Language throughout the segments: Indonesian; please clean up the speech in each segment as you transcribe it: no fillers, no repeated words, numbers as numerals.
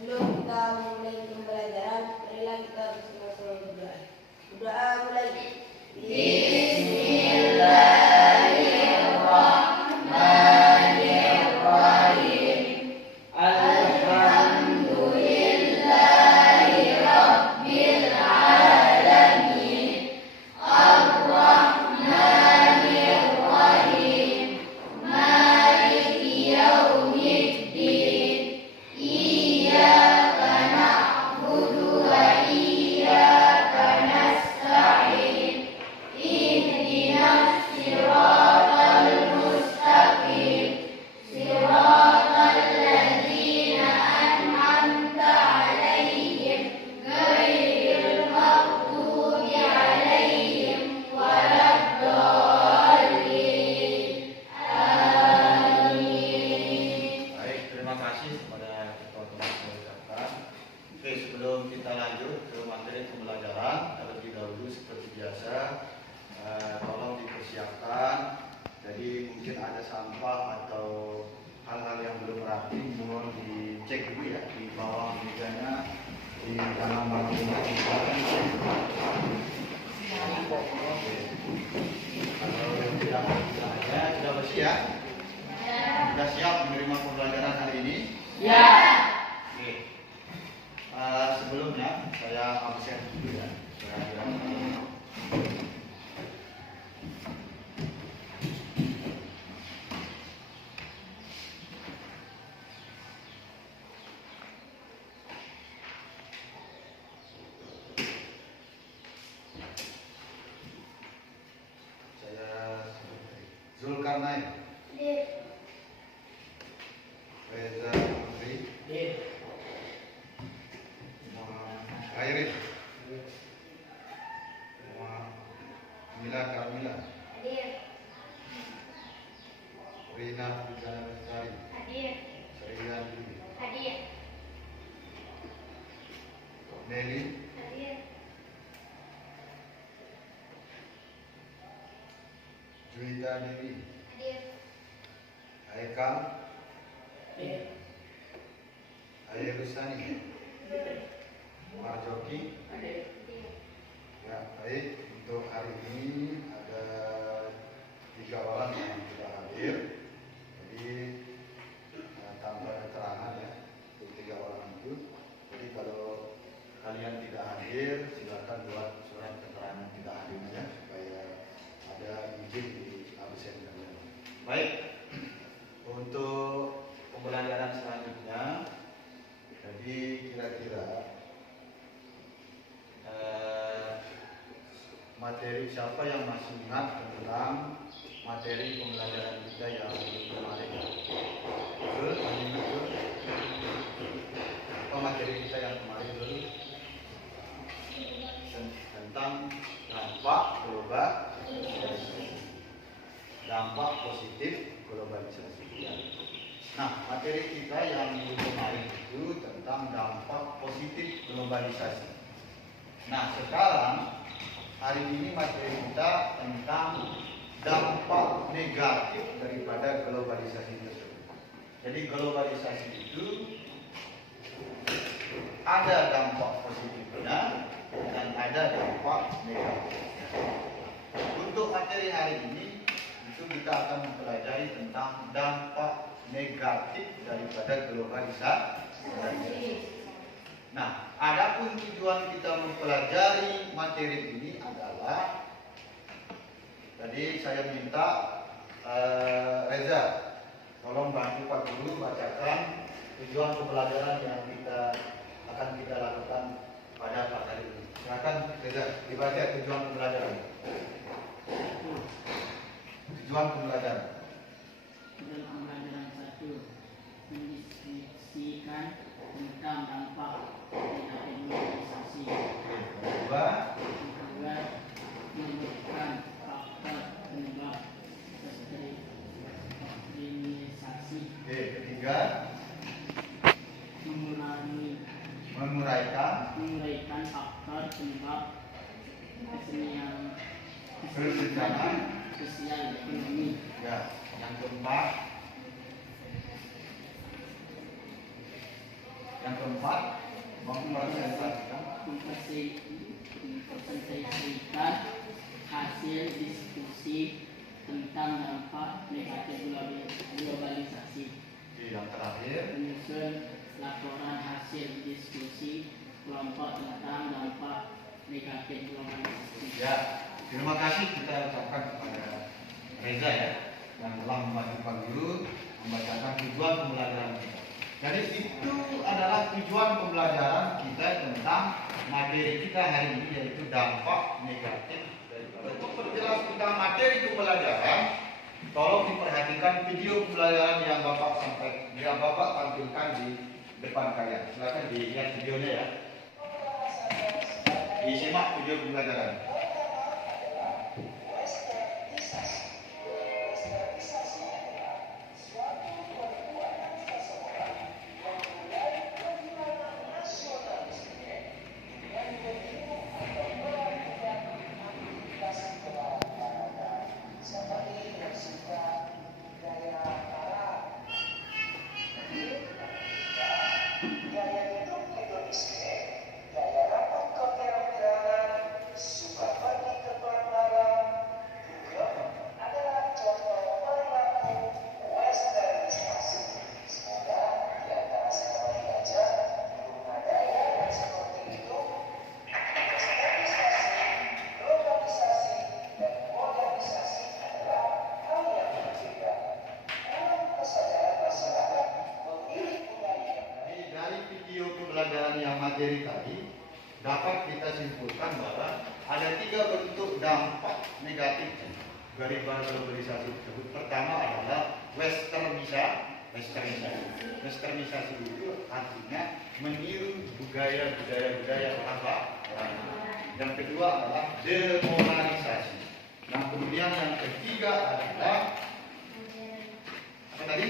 Sebelum kita mulai pembelajaran, marilah kita bersama-sama berdoa. Berdoa mulai. Bismillahirrahmanirrahim. Alhamdulillahi Rabbil Alamin. Ar-Rahmanir-Rahim. Maliki Yaumiddin. Iyyaka na'budu wa iyyaka nasta'in. Ihdinas siratal mustaqim. Siratal ladzina an'amta 'alaihim ghairil maghdubi 'alaihim waladdallin. Amin. Baik, terima kasih kepada ketua kelompok ucapkan. Oke, sebelum kita lanjut ke materi pembelajaran, terlebih dahulu seperti biasa, tolong dipersiapkan. Jadi mungkin ada sampah atau hal-hal yang belum rapi, mohon dicek dulu ya di bawah mejanya, di dalam malam ini. Kalau yang tidak ada, sudah bersih ya? Sudah siap menerima pembelajaran hari ini? Ya. Oke. Sebelumnya saya absen dulu ya. Saya Zulkarnain, Reza Putri, Khairil, Mila Kamila, Rina Pujana Bestari, Serina Bibi, Nelly, Juwita Dewi, Haikal, Ayerusani, Marjoki. Ya, baik. Untuk hari ini ada 3 orang yang sudah hadir. Jadi tanpa keterangan ya untuk 3 orang itu. Jadi kalau kalian tidak hadir, silakan buat surat keterangan tidak hadir ya supaya ada izin di absen kalian. Baik. Untuk pembelajaran selanjutnya, jadi kira-kira materi siapa yang masih ingat tentang materi pembelajaran kita yang kemarin? Betul? Masih ingat betul? Apa materi kita yang kemarin dulu? Tentang dampak globalisasi. Dampak positif globalisasi. Nah, materi kita yang minggu kemarin itu tentang dampak positif globalisasi. Nah, sekarang hari ini materi kita tentang dampak negatif daripada globalisasi tersebut. Jadi globalisasi itu ada dampak positifnya dan ada dampak negatifnya. Untuk materi hari ini itu kita akan mempelajari tentang dampak negatif daripada globalisasi. Nah, Adapun tujuan kita mempelajari materi ini adalah, tadi saya minta Reza, tolong bantu Pak Guru bacakan tujuan pembelajaran yang akan kita lakukan pada hari ini. Silakan Reza, dibaca tujuan pembelajaran. Tujuan pembelajaran. Tujuan pembelajaran 1, mendiskusikan tentang dampak digitalisasi. Kedua, menemukan faktor penyebab digitalisasi. ketiga, menguraikan faktor penyebab kesenjangan sosial ekonomi. ya. Yang keempat, mempresentasikan hasil diskusi tentang dampak negatif globalisasi. yang terakhir, Menyusun laporan hasil diskusi kelompok tentang dampak negatif globalisasi. ya. Terima kasih kita ucapkan kepada Reza ya, yang telah membantu Pak Guru membacakan tujuan pembelajaran kita. Jadi itu adalah tujuan pembelajaran kita tentang materi kita hari ini, yaitu dampak negatif daripada. Untuk perjelas tentang materi pembelajaran, tolong diperhatikan video pembelajaran yang Bapak tampilkan di depan kalian. Silakan dilihat videonya ya. Disimak video pembelajaran. Pembelajaran yang materi tadi dapat kita simpulkan bahwa ada 3 bentuk dampak negatif dari globalisasi tersebut. Pertama adalah westernisasi itu artinya meniru budaya orang. Yang kedua adalah demoralisasi. Nah, kemudian yang ketiga adalah apa tadi?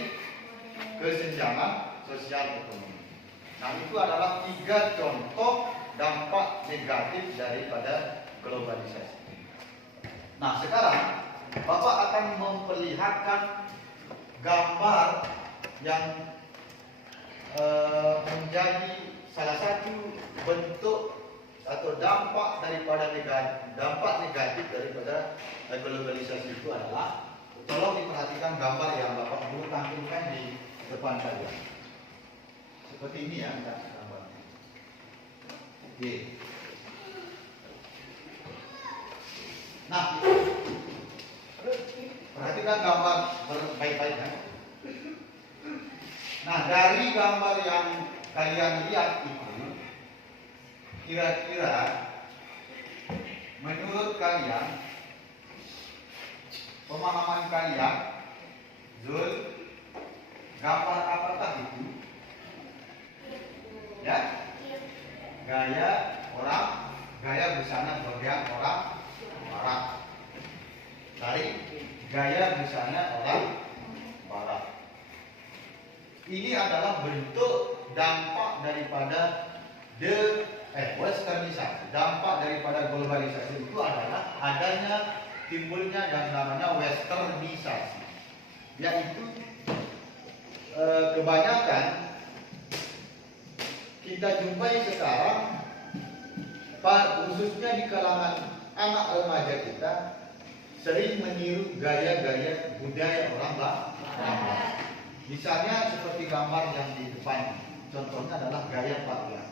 Kesenjangan sosial ekonomi. Nah, itu adalah 3 contoh dampak negatif daripada globalisasi. Nah, sekarang Bapak akan memperlihatkan gambar yang menjadi salah satu bentuk atau dampak negatif daripada globalisasi itu adalah, tolong diperhatikan gambar yang Bapak Guru tampilkan di depan kalian. Seperti ini ya gambarnya. Oke. Nah, perhatikan gambar baik-baik ya. Nah, dari gambar yang kalian lihat itu, kira-kira menurut kalian, pemahaman kalian, Zul, gambar apakah itu? Ya, gaya busana bagian orang Barat. Dari gaya busana orang Barat. Ini adalah bentuk dampak daripada westernisasi. Dampak daripada globalisasi itu adalah adanya timbulnya yang namanya westernisasi, yaitu kebanyakan kita jumpai sekarang, khususnya di kalangan anak remaja kita, sering meniru gaya-gaya budaya orang Barat. Misalnya seperti gambar yang di depan, contohnya adalah gaya pakaian.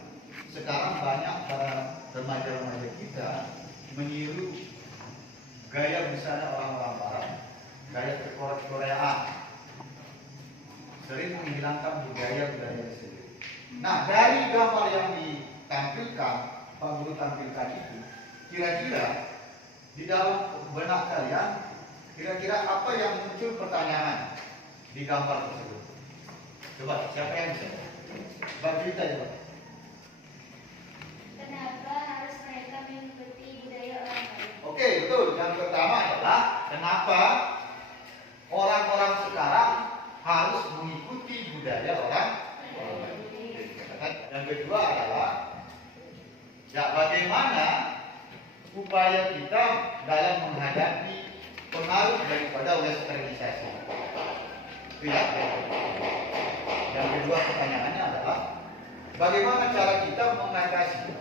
sekarang banyak para remaja-remaja kita meniru gaya busana orang-orang barat, gaya kekoreaan, sering menghilangkan budaya-budaya sendiri. Nah, dari gambar yang ditampilkan, Pak Guru tampilkan itu, kira-kira di dalam benak kalian, kira-kira apa yang muncul pertanyaan di gambar tersebut? Coba, siapa yang bisa? Mbak Juwita coba. Kenapa harus mereka mengikuti budaya orang lain? Oke, betul. Yang pertama adalah kenapa orang-orang sekarang harus mengikuti budaya orang lain. Yang kedua adalah ya bagaimana upaya kita dalam menghadapi pengaruh daripada westernisasi. Itu ya. Yang kedua pertanyaannya adalah bagaimana cara kita mengatasi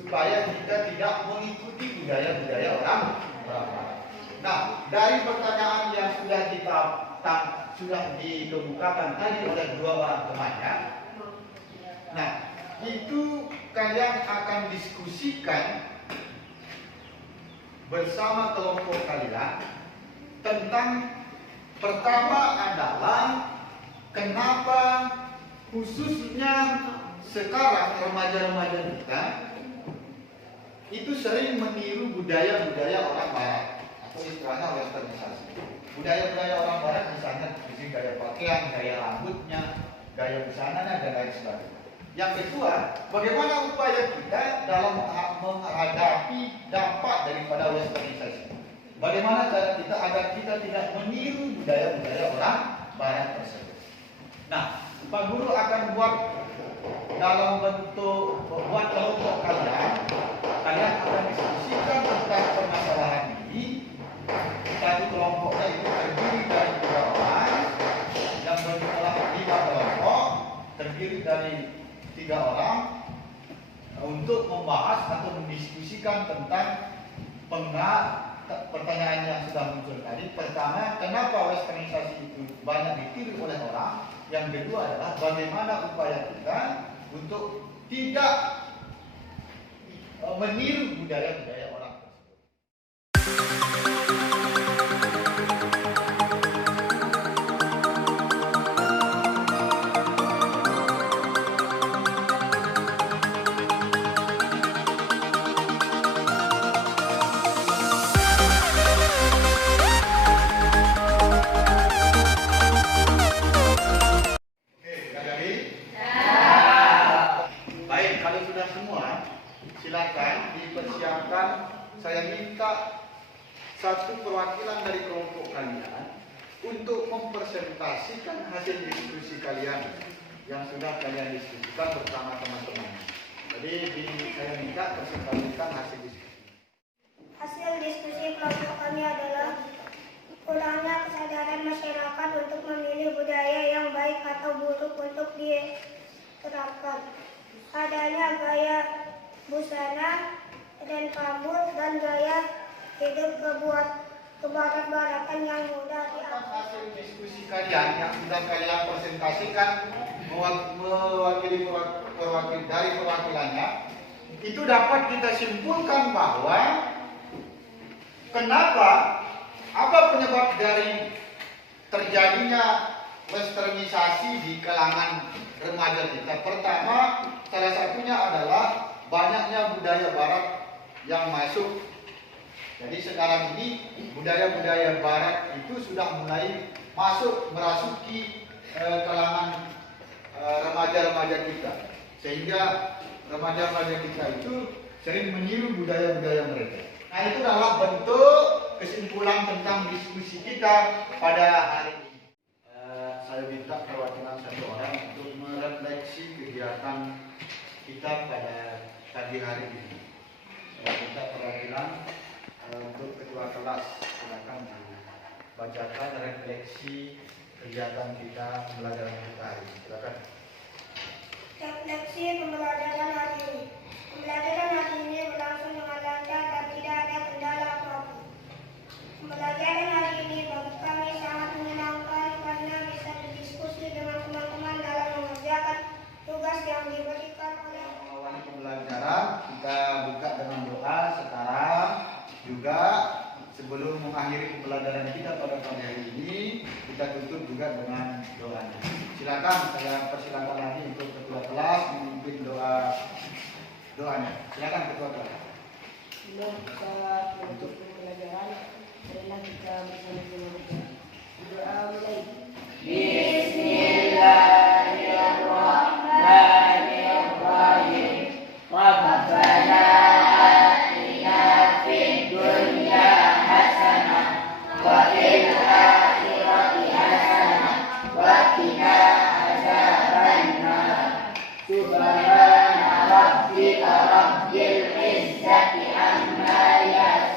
supaya kita tidak mengikuti budaya-budaya orang barat. Nah, dari pertanyaan yang sudah dikemukakan tadi oleh dua orang temannya, nah itu kalian akan diskusikan bersama kelompok kalian tentang pertama adalah kenapa khususnya sekarang remaja-remaja kita itu sering meniru budaya-budaya orang barat atau istilahnya westernisasi. Budaya-budaya orang barat misalnya gaya pakaian, gaya rambutnya, gaya busananya dan lain sebagainya. Yang kedua, bagaimana upaya kita dalam menghadapi dampak daripada westernisasi? Bagaimana cara kita agar kita tidak meniru budaya-budaya orang barat tersebut? Nah, Pak Guru akan buat dalam bentuk buat kelompok kalian akan diskusikan tentang permasalahan ini. Satu kelompoknya itu terdiri dari 3 orang yang berjumlah 5 kelompok, terdiri dari 3 orang untuk membahas atau mendiskusikan tentang pertanyaan yang sudah muncul tadi. Pertama, kenapa westernisasi itu banyak ditiru oleh orang? Yang kedua adalah bagaimana upaya kita untuk tidak meniru budaya-budaya orang tersebut. Silakan dipersiapkan. Saya minta satu perwakilan dari kelompok kalian untuk mempresentasikan hasil diskusi kalian yang sudah kalian diskusikan bersama teman-teman. Jadi saya minta presentasikan hasil diskusi. Hasil diskusi kelompok kami adalah kurangnya kesadaran masyarakat untuk memilih budaya yang baik atau buruk untuk diterapkan. Adanya gaya busana dan rambut dan gaya hidup kebarat-baratan yang mudah diakses. Hasil diskusi kalian yang sudah kalian presentasikan mewakili dari perwakilannya, itu dapat kita simpulkan bahwa apa penyebab dari terjadinya westernisasi di kalangan remaja kita. Pertama, salah satunya adalah banyaknya budaya barat yang masuk. Jadi sekarang ini budaya-budaya barat itu sudah mulai merasuki kalangan remaja-remaja kita. Sehingga remaja-remaja kita itu sering meniru budaya-budaya mereka. Nah, itu adalah bentuk kesimpulan tentang diskusi kita pada hari ini. Saya minta perwakilan satu orang untuk merefleksi kegiatan kita pada pagi hari ini. Saya minta perwakilan untuk ketua kelas, silakan dibacakan refleksi kegiatan kita pembelajaran kita hari ini. Silakan. Refleksi pembelajaran hari ini. Pembelajaran hari ini berlangsung dengan lancar dan tidak ada kendala apapun. Pembelajaran hari ini bagi kami sangat menyenangkan karena bisa berdiskusi dengan teman-teman dalam mengerjakan tugas yang diberikan. sebelum mengakhiri pembelajaran kita pada pagi hari ini, kita tutup juga dengan doanya. Silakan, saya persilakan lagi untuk ketua kelas memimpin doanya. Silakan ketua kelas. Sebelum kita menutup pembelajaran, marilah kita bersama-sama berdoa. Doa mulai. Bismillahirrahmanirrahim. Rabbana atina fid dunya hasanah wa fil akhirati hasanah wa qina adzabannar. Subhana rabbika rabbil izzati amma yasifun